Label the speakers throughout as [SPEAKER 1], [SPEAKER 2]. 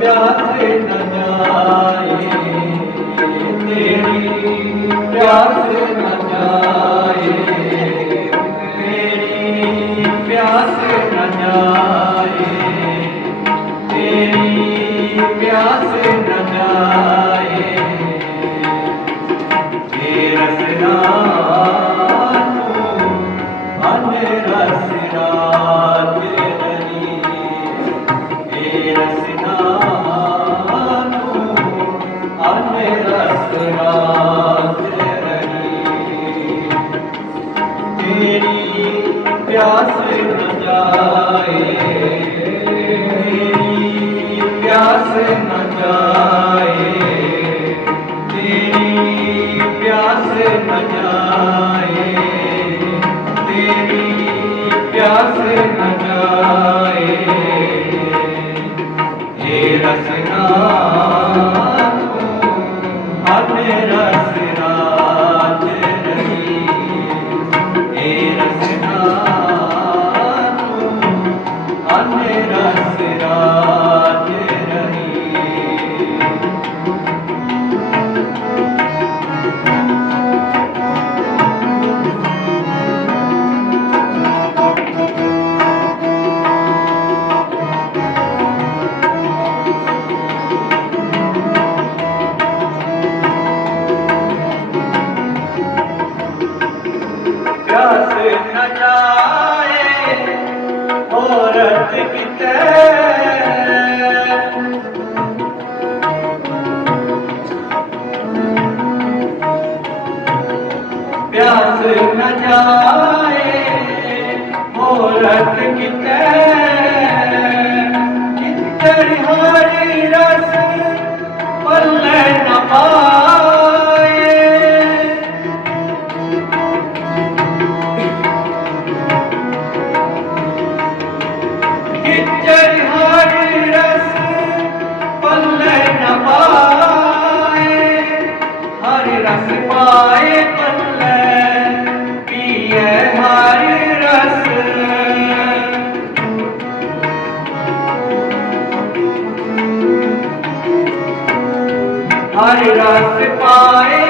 [SPEAKER 1] ਪਿਆਸੇ ਨਾ ਜਾਏ ਤੇਰੀ ਪਿਆਸੇ ਨਾ ਜਾਏ manera será. ਪਿਆਸ ਨਾ हमारे रास्ते पाए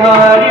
[SPEAKER 1] हरि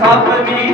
[SPEAKER 1] ਸਭ ਵੀ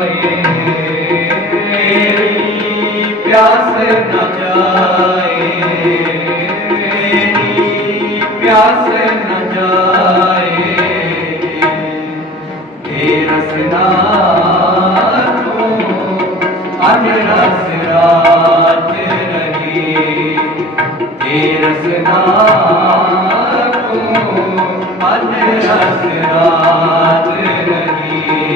[SPEAKER 1] ਤੂੰ ਅਨ ਰਸ ਰਾਜ ਰਹੀ।